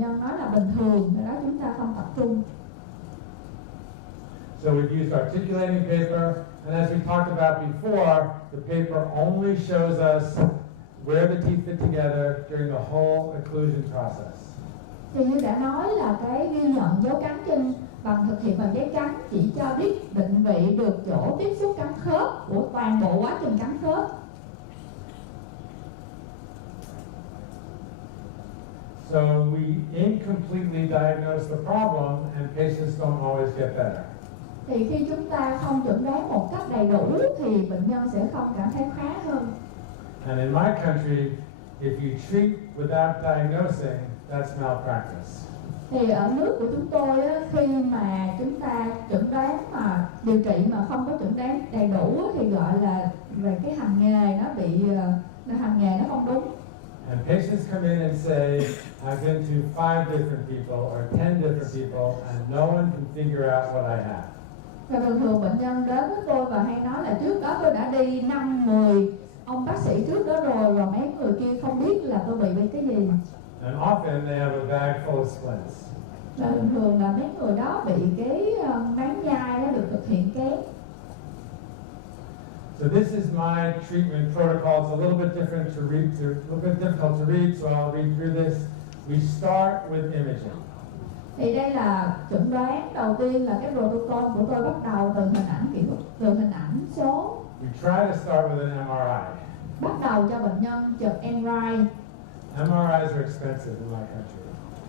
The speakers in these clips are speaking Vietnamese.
nhân nói là bình thường, do đó chúng ta không tập trung. So we've used articulating paper, and as we talked about before, the paper only shows us where the teeth fit together during the whole occlusion process. Thì như đã nói là cái ghi nhận dấu cắn trên bằng thực hiện bằng giấy cắn chỉ cho biết định vị được chỗ tiếp xúc cắn khớp của toàn bộ quá trình cắn khớp. So we incompletely diagnose the problem, and patients don't always get better. Thì khi chúng ta không chẩn đoán một cách đầy đủ thì bệnh nhân sẽ không cảm thấy khá hơn. And in my country, if you treat without diagnosing, that's malpractice. Thì ở nước của chúng tôi á, khi mà chúng ta chẩn đoán mà điều trị mà không có chẩn đoán đầy đủ thì gọi là về cái hành nghề nó không đúng. And patients come in and say, I've been to 5 different people or 10 different people, and no one can figure out what I have. Và thường bệnh nhân đến với tôi và hay nói là trước đó tôi đã đi 5-10 ông bác sĩ trước đó rồi và mấy người kia không biết là tôi bị cái gì. And often they have a bag full of splints. Và thường là mấy người đó bị cái máng nhai nó được thực hiện kém. So this is my treatment protocol. It's a little bit different to read, a little bit difficult to read, so I'll read through this. We start with imaging. Thì đây là chẩn đoán đầu tiên là cái protocol của tôi bắt đầu từ hình ảnh từ hình ảnh số. We try to start with an MRI. Bắt đầu cho bệnh nhân chụp MRI. MRIs are expensive in my country.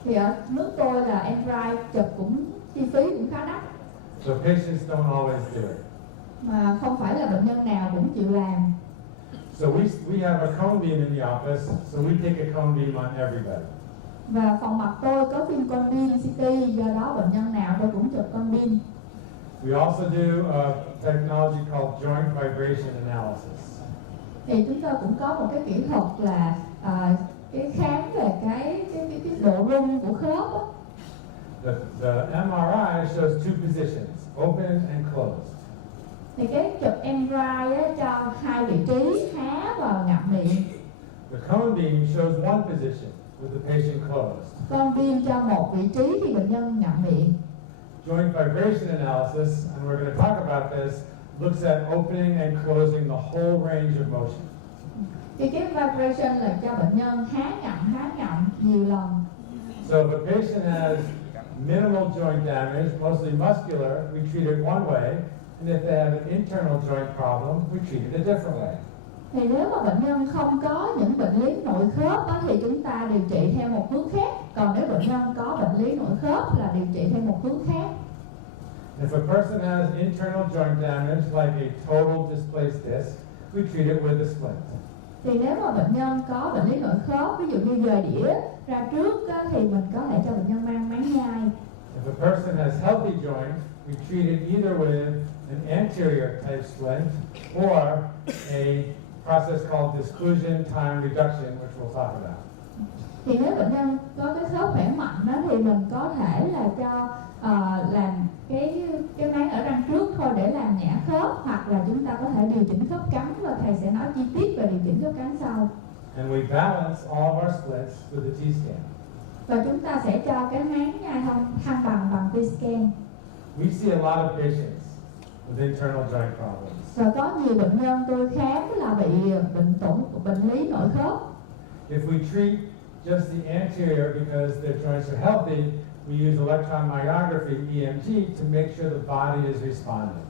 Thì ở nước tôi là MRI chụp chi phí cũng khá đắt. So patients don't always do it. Mà không phải là bệnh nhân nào cũng chịu làm. So we have a cone beam in the office, so we take a cone beam on everybody. Và phòng mạch tôi có phim con beam CT, do đó bệnh nhân nào tôi cũng chụp con beam. We also do a technology called joint vibration analysis. Thì chúng tôi cũng có một cái kỹ thuật là cái khám về cái độ rung của khớp. The MRI shows 2 positions, open and closed. Thì cái chụp MRI cho 2 vị trí há và ngậm miệng. The cone beam shows 1 position with the patient closed. Con beam cho 1 vị trí thì bệnh nhân ngậm miệng. Joint vibration analysis, and we're going to talk about this, looks at opening and closing the whole range of motion. Thì cái vibration là cho bệnh nhân há ngậm nhiều lần. So if a patient has minimal joint damage, mostly muscular, we treat it one way, and if they have an internal joint problem, we treat it a different way. Thì nếu mà bệnh nhân không có những bệnh lý nội khớp thì chúng ta điều trị theo một hướng khác. Còn nếu bệnh nhân có bệnh lý nội khớp là điều trị theo một hướng khác. If a person has internal joint damage, like a total displaced disc, we treat it with a splint. Thì nếu mà bệnh nhân có bệnh lý nội khớp, ví dụ như dời đĩa ra trước thì mình có thể cho bệnh nhân mang máng nhai. If a person has healthy joints, we treat it either with an anterior type splint or a process called disclusion time reduction, which we'll talk about. Thì nếu bệnh nhân có cái khớp khỏe mạnh thì mình có thể là cho làm cái máng ở răng trước thôi để làm nhả khớp, hoặc là chúng ta có thể điều chỉnh khớp cắn và thầy sẽ nói chi tiết về điều chỉnh khớp cắn sau. And we balance all of our splits with a T-scan. Và chúng ta sẽ cho cái máng nhai thăng bằng T-scan. We see a lot of patients with internal joint problems. Và có nhiều bệnh nhân tôi khám là bị bệnh lý nội khớp. If we treat just the anterior because their joints are healthy, we use electron myography, EMG, to make sure the body is responding.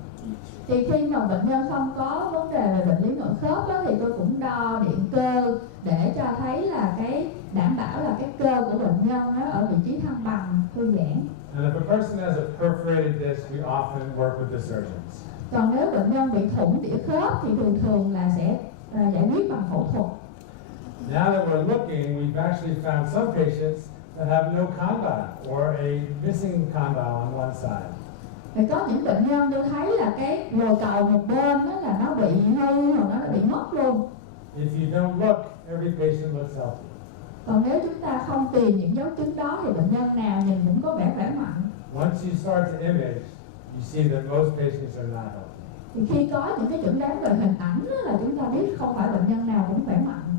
Thì khi mà bệnh nhân không có vấn đề về bệnh lý nội khớp thì tôi cũng đo điện cơ để cho thấy là cái đảm bảo là cái cơ của bệnh nhân ở vị trí thăng bằng, thư giãn. And if a person has a perforated disc, we often work with the surgeons. Còn nếu bệnh nhân bị thủng tỉa khớp thì thường là sẽ giải quyết bằng phẫu thuật. Now that we're looking, we've actually found some patients that have no condyle or a missing condyle on one side. Thì có những bệnh nhân tôi thấy là cái lồi cầu một bên là nó bị hư hoặc nó bị mất luôn. If you don't look, every patient looks healthy. Còn nếu chúng ta không tìm những dấu chứng đó thì bệnh nhân nào nhìn cũng có vẻ khỏe mạnh. Once you start to image, you see that most patients are not healthy. Thì khi có những cái chẩn đoán về hình ảnh là chúng ta biết không phải bệnh nhân nào cũng khỏe mạnh.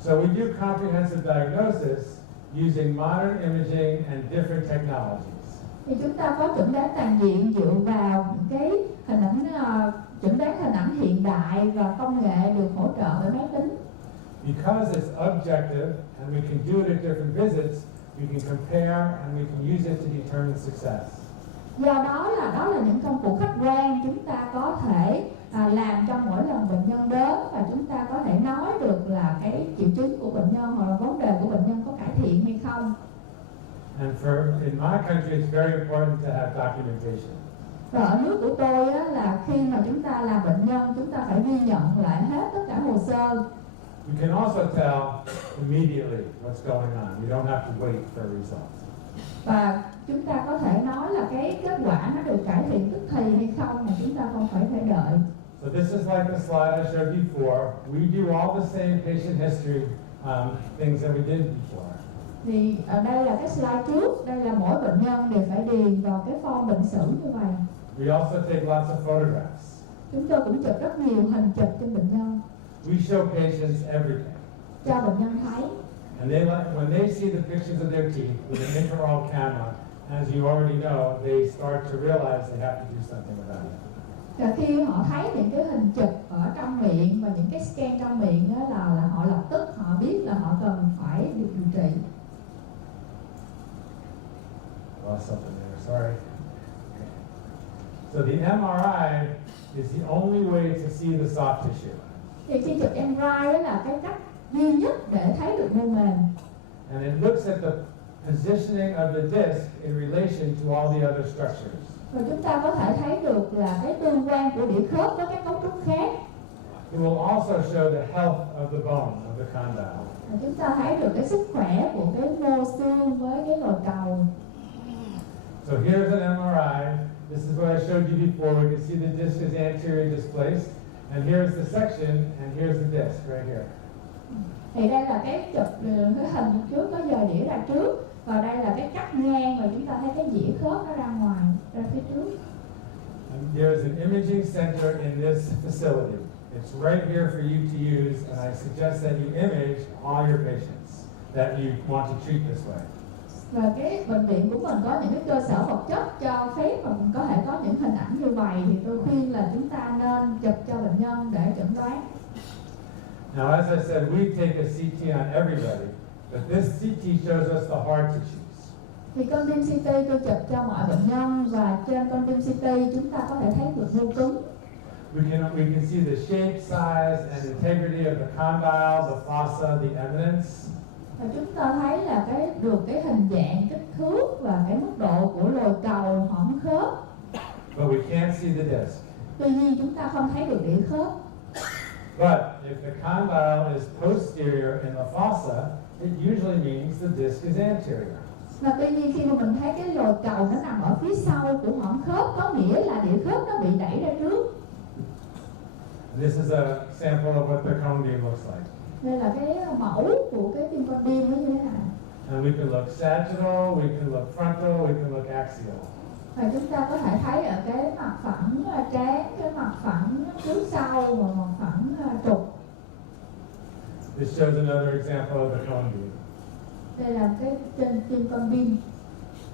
So we do comprehensive diagnosis, using modern imaging and different technologies. Thì chúng ta có chẩn đoán toàn diện dựa vào cái hình ảnh chẩn đoán hình ảnh hiện đại và công nghệ được hỗ trợ bởi máy tính. Because it's objective and we can do it at different visits, we can compare and we can use it to determine success. Do đó là những công cụ khách quan chúng ta có thể làm trong mỗi lần bệnh nhân đến, và chúng ta có thể nói được là cái triệu chứng của bệnh nhân hoặc là vấn đề của bệnh nhân có cải thiện hay không. And in my country, it's very important to have documentation. Và ở nước của tôi á, là khi mà chúng ta làm bệnh nhân, chúng ta phải ghi nhận lại hết tất cả hồ sơ. You can also tell immediately what's going on. You don't have to wait for results. Và chúng ta có thể nói là cái kết quả nó được cải thiện tức thì hay không, mà chúng ta không phải đợi. So this is like the slide I showed before. We do all the same patient history things that we did before. Thì ở đây là cái slide trước, đây là mỗi bệnh nhân đều phải điền vào cái form bệnh sử như vậy. We also take lots of photographs. Chúng tôi cũng chụp rất nhiều hình chụp trên bệnh nhân. We show patients everything. Cho bệnh nhân thấy. And when they see the pictures of their teeth with an intraoral camera, as you already know, they start to realize they have to do something about it. Và khi họ thấy những cái hình chụp ở trong miệng và những cái scan trong miệng đó là họ lập tức họ biết là họ cần phải được điều trị. Lost something there, sorry. Okay. So the MRI is the only way to see the soft tissue. Thì khi chụp MRI đó là cái cách duy nhất để thấy được mô mềm. And it looks at the positioning of the disc in relation to all the other structures. Và chúng ta có thể thấy được là cái tương quan của đĩa khớp với các cấu trúc khác. It will also show the health of the bone, of the condyle. Và chúng ta thấy được cái sức khỏe của cái mô xương với cái lồi cầu. So here's an MRI. This is what I showed you before. We can see the disc is anterior displaced. And here's the section, and here's the disc right here. Thì đây là cái chụp cái hình trước có dời đĩa ra trước, và đây là cái cắt ngang, và chúng ta thấy cái dĩa khớp nó ra ngoài, ra phía trước. And there's an imaging center in this facility. It's right here for you to use, and I suggest that you image all your patients that you want to treat this way. Và cái bệnh viện của mình có những cái cơ sở vật chất cho phép mà mình có thể có những hình ảnh như vậy, thì tôi khuyên là chúng ta nên chụp cho bệnh nhân để chẩn đoán. Now, as I said, we take a CT on everybody, but this CT shows us the hard tissues. Thì con tim CT tôi chụp cho mọi bệnh nhân, và trên con tim CT chúng ta có thể thấy được mô cứng. We can see the shape, size, and integrity of the condyle, the fossa, the eminence. Và chúng ta thấy là cái hình dạng, kích thước và cái mức độ của lồi cầu, hõm khớp. But we can't see the disc. Tuy nhiên chúng ta không thấy được đĩa khớp. But if the condyle is posterior in the fossa, it usually means the disc is anterior. Và tuy nhiên khi mà mình thấy cái lồi cầu nó nằm ở phía sau của hõm khớp, có nghĩa là đĩa khớp nó bị đẩy ra trước. This is a sample of what the cone beam looks like. Đây là cái mẫu của cái tim con tim nó như thế này. And we can look sagittal, we can look frontal, we can look axial. Và chúng ta có thể thấy ở cái mặt phẳng trán, cái mặt phẳng trước sau và mặt phẳng trục. This shows another example of the cone beam. Đây là cái trên tim con tim.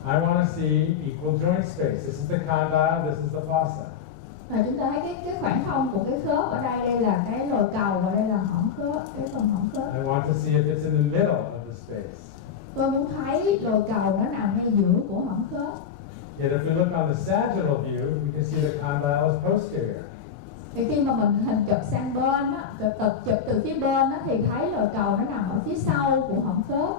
I want to see equal joint space. This is the condyle, this is the fossa. Và chúng ta thấy cái khoảng không của cái khớp ở đây là cái lồi cầu, và đây là hõm khớp, cái phần hõm khớp. I want to see if it's in the middle of the space. Tôi muốn thấy lồi cầu nó nằm ngay giữa của hõm khớp. Yet if we look on the sagittal view, we can see the condyle is posterior. Thì khi mà mình hình chụp sang bên á, chụp từ phía bên á, thì thấy lồi cầu nó nằm ở phía sau của hõm khớp.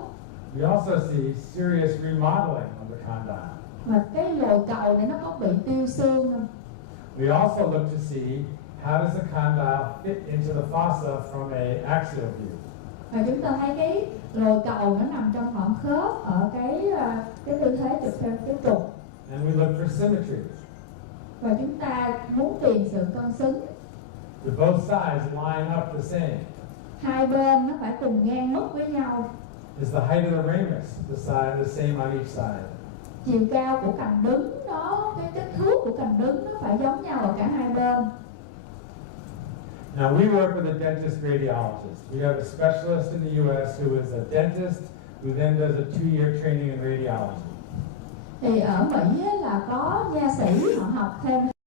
We also see serious remodeling of the condyle. Và cái lồi cầu này nó có bị tiêu xương không? We also look to see how does the condyle fit into the fossa from a axial view. Và chúng ta thấy cái lồi cầu nó nằm trong hõm khớp ở cái tư thế chụp theo cái trục. And we look for symmetry. Và chúng ta muốn tìm sự cân xứng. Do both sides line up the same? Hai bên nó phải cùng ngang mức với nhau. Is the height of the ramus the same on each side? Chiều cao của cành đứng nó, cái kích thước của cành đứng nó phải giống nhau ở cả hai bên. Now we work with a dentist radiologist. We have a specialist in the U.S. who is a dentist, who then does a 2-year training in radiology. Thì ở Mỹ á, là có nha sĩ họ học thêm